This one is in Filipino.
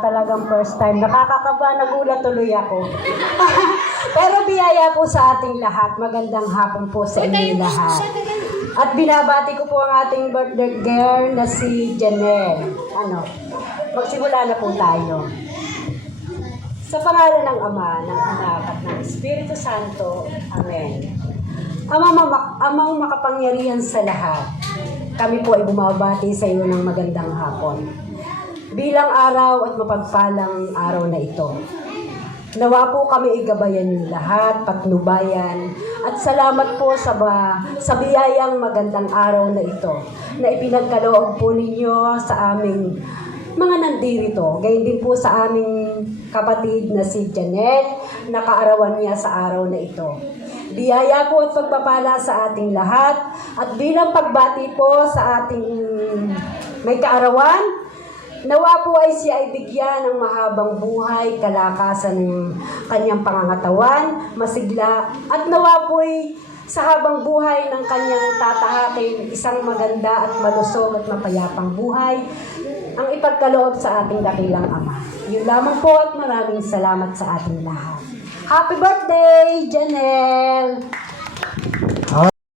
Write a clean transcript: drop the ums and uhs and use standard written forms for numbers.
talagang first time. Nakakakaba, nagulat tuloy ako. Pero biyaya po sa ating lahat. Magandang hapon po sa inyong lahat. At binabati ko po ang ating birthday girl na si Janelle. Magsimula na po tayo. Sa pangalan ng Ama, ng Anak, at ng Espiritu Santo. Amen. Amang makapangyarihan sa lahat, kami po ay bumabati sa iyo ng magandang hapon. Bilang araw at mapagpalang araw na ito, nawa po kami igabayan yung lahat, patnubayan, at salamat po sa biyayang magandang araw na ito, na ipinagkaloob po ninyo sa aming mga nandirito. Gayon din po sa aming kapatid na si Janet, na kaarawan niya sa araw na ito. Biyaya po at pagpapala sa ating lahat, at bilang pagbati po sa ating may kaarawan, nawa po ay siya ay bigyan ng mahabang buhay, kalakasan ng kanyang pangangatawan, masigla, at nawa po ay sa habang buhay ng kanyang tatahakin isang maganda at malusog at mapayapang buhay ang ipagkaloob sa ating dakilang Ama. Yun lamang po at maraming salamat sa ating lahat. Happy birthday, Janelle!